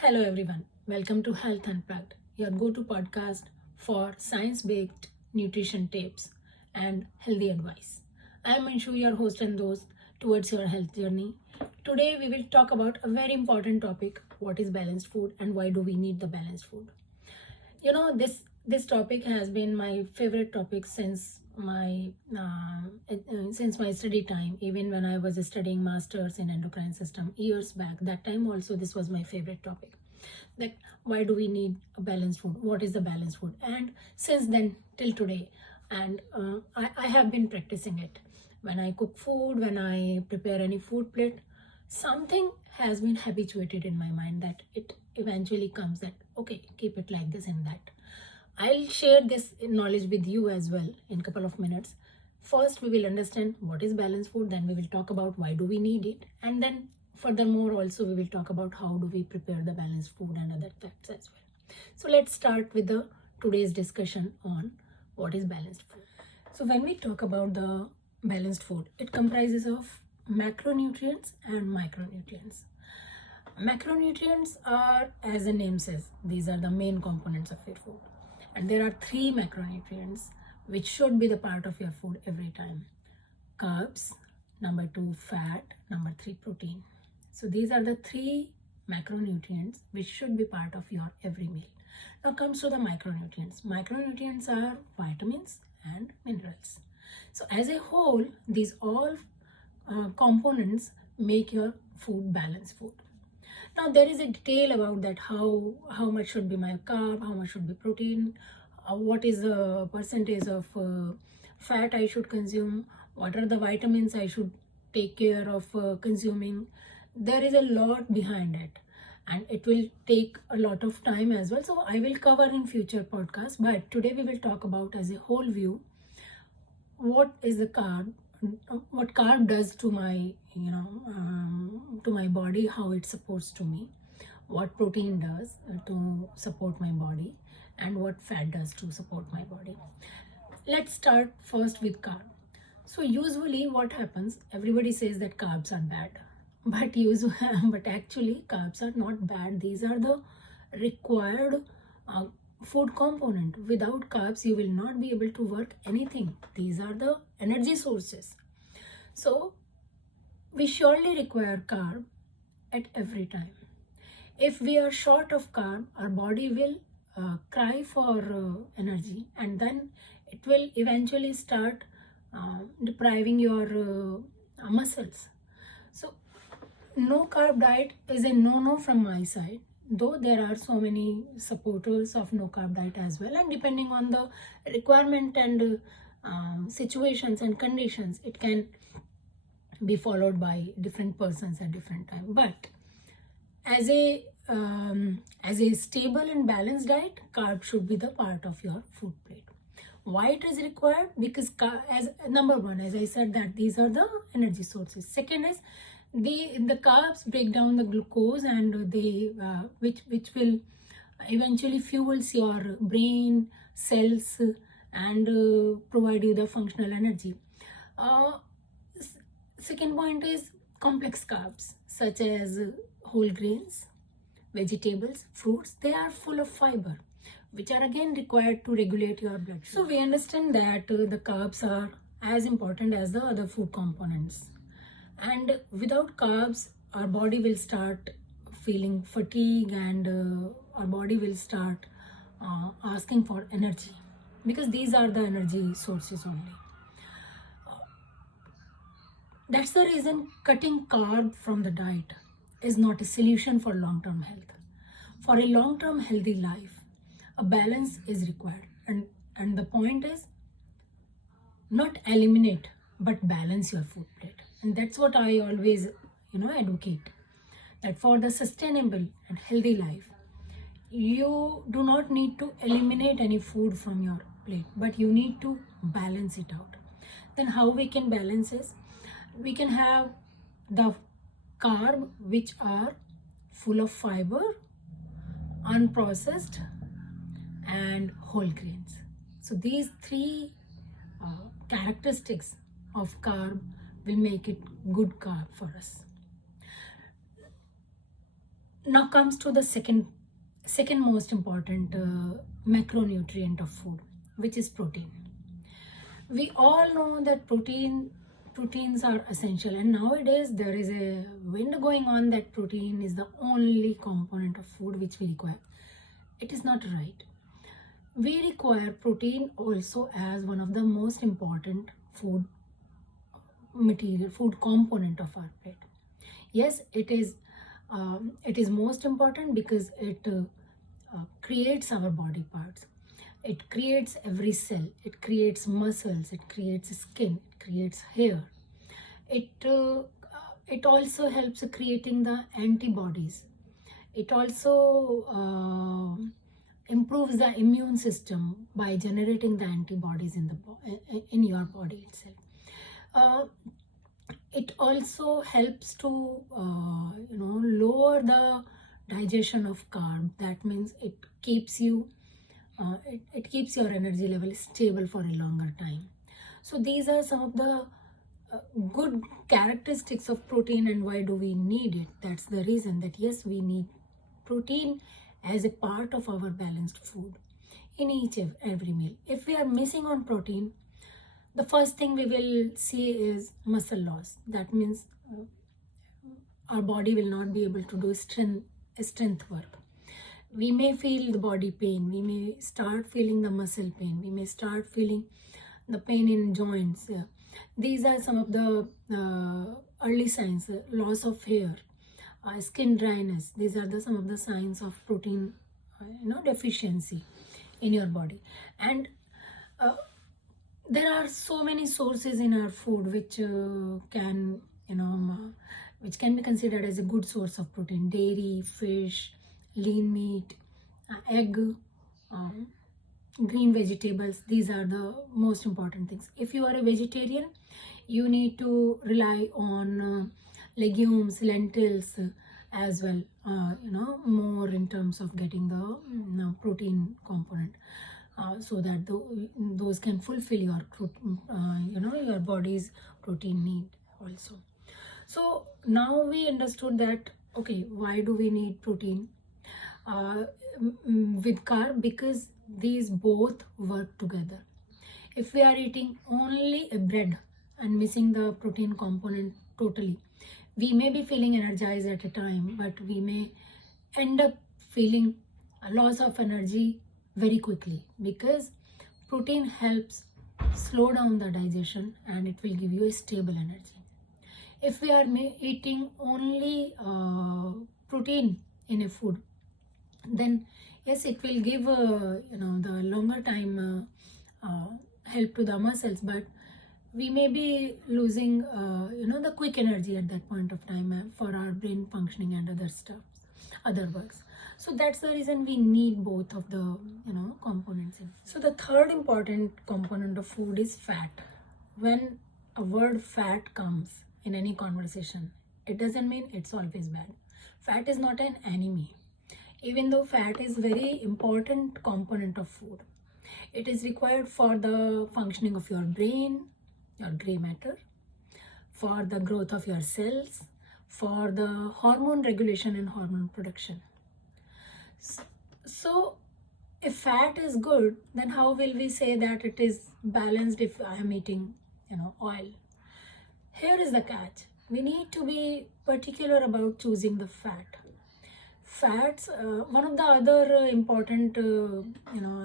Hello everyone, welcome to Health Unplugged, your go-to podcast for science-based nutrition tips and healthy advice. I am Anshu, your host and host towards your health journey. Today we will talk about a very important topic, what is balanced food and why do we need the balanced food. This topic has been my favorite topic since my study time, even when I was studying masters in endocrine system years back. That time also this was my favorite topic, like why do we need a balanced food, what is the balanced food. And since then till today, and I have been practicing it. When I cook food, when I prepare any food plate, something has been habituated in my mind that it eventually comes that okay, keep it like this and that. I'll share this knowledge with you as well in a couple of minutes. First, we will understand what is balanced food, then we will talk about why do we need it, and then furthermore also we will talk about how do we prepare the balanced food and other facts as well. So let's start with the today's discussion on what is balanced food. So when we talk about the balanced food, it comprises of macronutrients and micronutrients. Macronutrients are, as the name says, these are the main components of your food. And there are three macronutrients which should be the part of your food every time. Carbs, number 2 fat, number 3 protein. So these are the three macronutrients which should be part of your every meal. Now comes to the micronutrients. Micronutrients are vitamins and minerals. So as a whole, these all components make your food balanced food. Now there is a detail about that, how much should be my carb, how much should be protein, what is the percentage of fat I should consume, what are the vitamins I should take care of consuming. There is a lot behind it and it will take a lot of time as well. So I will cover in future podcasts, but today we will talk about as a whole view what is the carb, what carb does to my to my body, how it supports to me, what protein does to support my body, and what fat does to support my body. Let's start first with carb. So usually what happens, everybody says that carbs are bad, but but actually carbs are not bad. These are the required food component. Without carbs you will not be able to work anything. These are the energy sources. So we surely require carb at every time. If we are short of carb, our body will cry for energy, and then it will eventually start depriving your muscles. So no carb diet is a no-no from my side, though there are so many supporters of no carb diet as well, and depending on the requirement and situations and conditions, it can be followed by different persons at different time. But as a stable and balanced diet, carb should be the part of your food plate. Why it is required? Because as number one, as I said, that these are the energy sources. Second is the carbs break down the glucose, and they which will eventually fuels your brain cells and provide you the functional energy. Second point is complex carbs such as whole grains, vegetables, fruits. They are full of fiber, which are again required to regulate your blood sugar. So we understand that the carbs are as important as the other food components. And without carbs, our body will start feeling fatigue, and our body will start asking for energy, because these are the energy sources only. That's the reason cutting carb from the diet is not a solution for long-term health. For a long-term healthy life, a balance is required. And the point is not eliminate, but balance your food plate. And that's what I always, advocate. That for the sustainable and healthy life, you do not need to eliminate any food from your plate, but you need to balance it out. Then how we can balance is, we can have the carb which are full of fiber, unprocessed, and whole grains. So these three characteristics of carb will make it good carb for us. Now comes to the second most important macronutrient of food, which is protein. We all know that proteins are essential, and nowadays there is a wind going on that protein is the only component of food which we require. It is not right. We require protein also as one of the most important food component of our plate. Yes, it is most important because it creates our body parts. It creates every cell. It creates muscles. It creates skin. It creates hair. It also helps creating the antibodies. It also improves the immune system by generating the antibodies in your body itself. It also helps to lower the digestion of carb. That means it keeps your energy level stable for a longer time. So these are some of the good characteristics of protein, and why do we need it. That's the reason that yes, we need protein as a part of our balanced food in each every meal. If we are missing on protein, the first thing we will see is muscle loss. That means our body will not be able to do strength work. We may feel the body pain. We may start feeling the muscle pain. We may start feeling the pain in joints. These are some of the early signs. Loss of hair, skin dryness. These are some of the signs of protein deficiency in your body. And there are so many sources in our food which can be considered as a good source of protein. Dairy, fish, lean meat, egg, green vegetables. These are the most important things. If you are a vegetarian, you need to rely on legumes, lentils as well, more in terms of getting the protein component. So that those can fulfill your your body's protein need also. So now we understood that okay, why do we need protein with carb? Because these both work together. If we are eating only a bread and missing the protein component totally, we may be feeling energized at a time, but we may end up feeling a loss of energy very quickly, because protein helps slow down the digestion and it will give you a stable energy. If we are eating only protein in a food, then yes, it will give the longer time help to the muscles, but we may be losing the quick energy at that point of time for our brain functioning and other works. So that's the reason we need both of the components in. So the third important component of food is fat. When a word fat comes in any conversation, it doesn't mean it's always bad. Fat is not an enemy. Even though fat is very important component of food, it is required for the functioning of your brain, your gray matter, for the growth of your cells, for the hormone regulation and hormone production. So if fat is good, then how will we say that it is balanced if I am eating oil? Here is the catch. We need to be particular about choosing the fat. Fats, one of the other important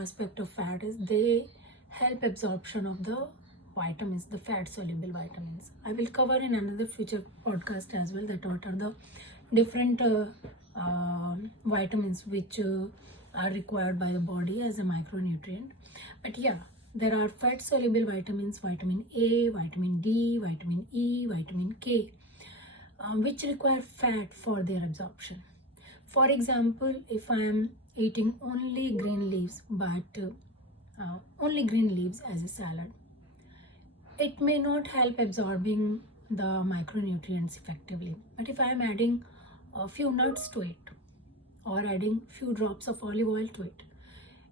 aspect of fat is they help absorption of the vitamins, the fat soluble vitamins. I will cover in another future podcast as well that what are the different vitamins which are required by the body as a micronutrient. But yeah, there are fat soluble vitamins, vitamin A, vitamin D, vitamin E, vitamin K, which require fat for their absorption. For example, if I am eating only green leaves, but only green leaves as a salad, it may not help absorbing the micronutrients effectively. But if I am adding a few nuts to it or adding few drops of olive oil to it,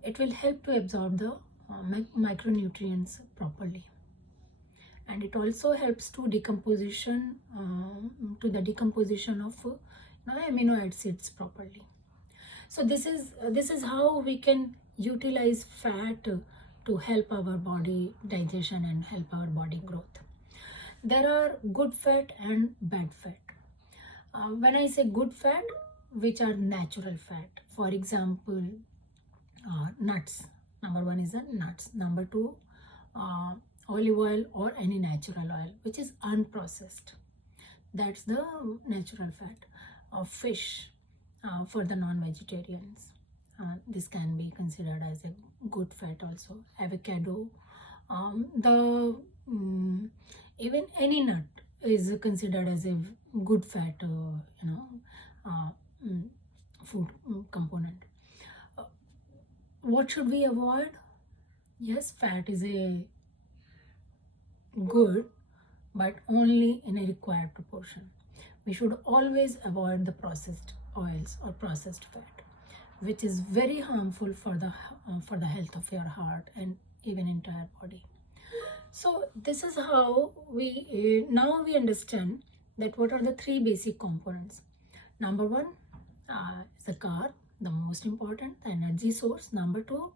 it will help to absorb the micronutrients properly. And it also helps to the decomposition of amino acids properly. So this is how we can utilize fat to help our body digestion and help our body growth. There are good fat and bad fat. When I say good fat, which are natural fat, for example, nuts. Number one is the nuts. Number two, olive oil or any natural oil, which is unprocessed. That's the natural fat. Of fish for the non-vegetarians. This can be considered as a good fat also. Avocado, even any nut is considered as a good fat, uh, food component. What should we avoid? Yes, fat is a good, but only in a required proportion. We should always avoid the processed oils or processed fat, which is very harmful for the health of your heart and even entire body. So this is how we now we understand that what are the three basic components. Number one is the carb, the most important, the energy source. Number two,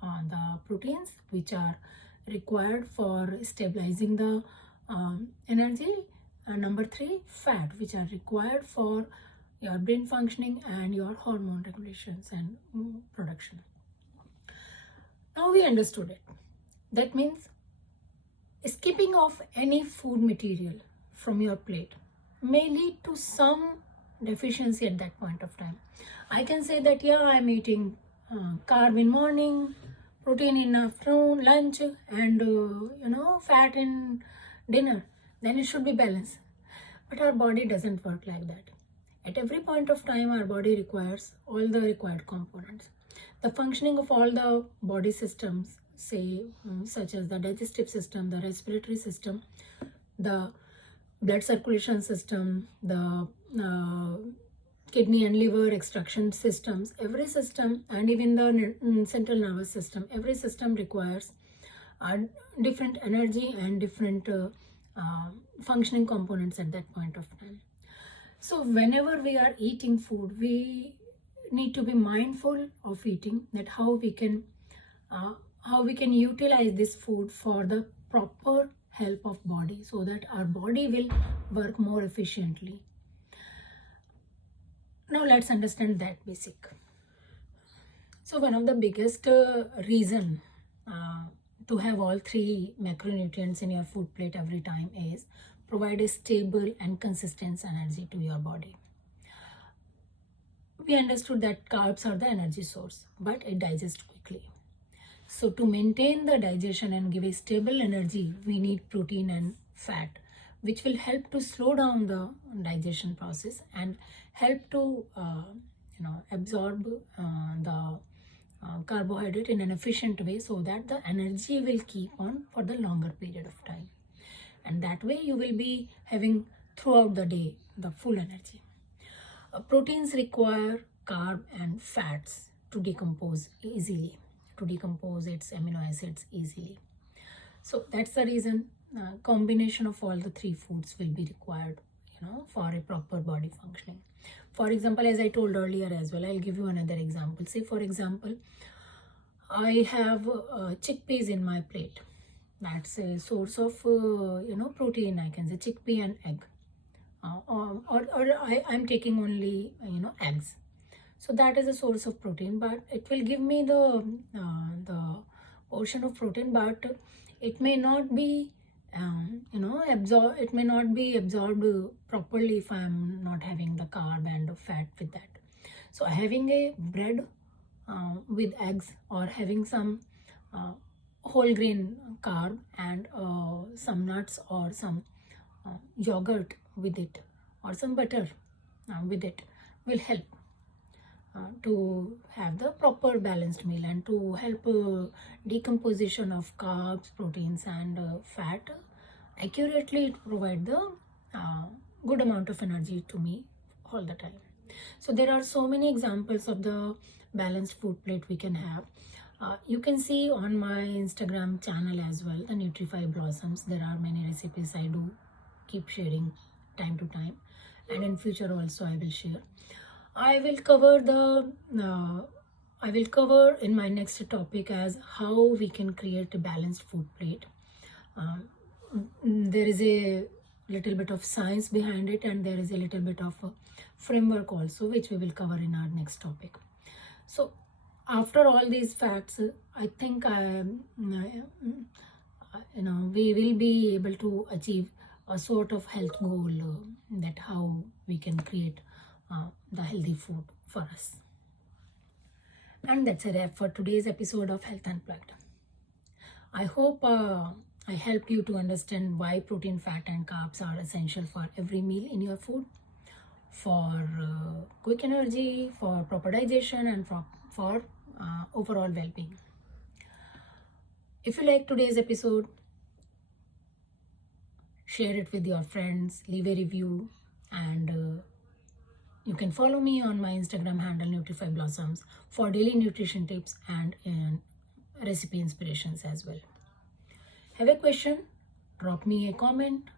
the proteins, which are required for stabilizing the energy. And number three, fat, which are required for your brain functioning and your hormone regulations and production. Now we understood it. That means skipping off any food material from your plate may lead to some deficiency at that point of time. I can say that, yeah, I'm eating carb in morning, protein in afternoon, lunch, and fat in dinner. Then it should be balanced. But our body doesn't work like that. At every point of time, our body requires all the required components. The functioning of all the body systems, say, such as the digestive system, the respiratory system, the blood circulation system, the kidney and liver extraction systems, every system, and even the central nervous system, every system requires different energy and different functioning components at that point of time. So whenever we are eating food, we need to be mindful of eating, that how we can utilize this food for the proper help of body, so that our body will work more efficiently. Now let's understand that basic. So one of the biggest reason to have all three macronutrients in your food plate every time is provide a stable and consistent energy to your body. We understood that carbs are the energy source, but it digests quickly. So to maintain the digestion and give a stable energy, we need protein and fat, which will help to slow down the digestion process and help to absorb the carbohydrate in an efficient way, so that the energy will keep on for the longer period of time. And that way you will be having throughout the day the full energy. Proteins require carb and fats to decompose easily, to decompose its amino acids easily. So that's the reason combination of all the three foods will be required, for a proper body functioning. For example, as I told earlier as well, I'll give you another example. Say for example, I have chickpeas in my plate. That's a source of protein. I can say chickpea and egg, or I'm taking only eggs. So that is a source of protein, but it will give me the portion of protein, but it may not be absorb. It may not be absorbed properly if I'm not having the carb and fat with that. So having a bread with eggs, or having some whole grain carb and some nuts or some yogurt with it, or some butter with it, will help to have the proper balanced meal, and to help decomposition of carbs, proteins and fat accurately provide the good amount of energy to me all the time. So there are so many examples of the balanced food plate we can have. You can see on my Instagram channel as well, the Nutrify Blossoms. There are many recipes I do keep sharing time to time, and in future also I will share. I will cover the I will cover in my next topic as how we can create a balanced food plate. Um, there is a little bit of science behind it, and there is a little bit of a framework also, which we will cover in our next topic. So, after all these facts, I think we will be able to achieve a sort of health goal, that how we can create the healthy food for us. And that's a wrap for today's episode of Health Unplugged. I hope I helped you to understand why protein, fat, and carbs are essential for every meal in your food, for quick energy, for proper digestion, and for overall well being. If you like today's episode, share it with your friends, leave a review, and you can follow me on my Instagram handle Nutrify Blossoms for daily nutrition tips and recipe inspirations as well. Have a question? Drop me a comment.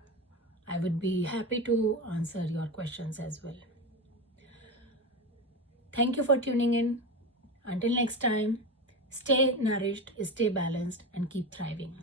I would be happy to answer your questions as well. Thank you for tuning in. Until next time, stay nourished, stay balanced, and keep thriving.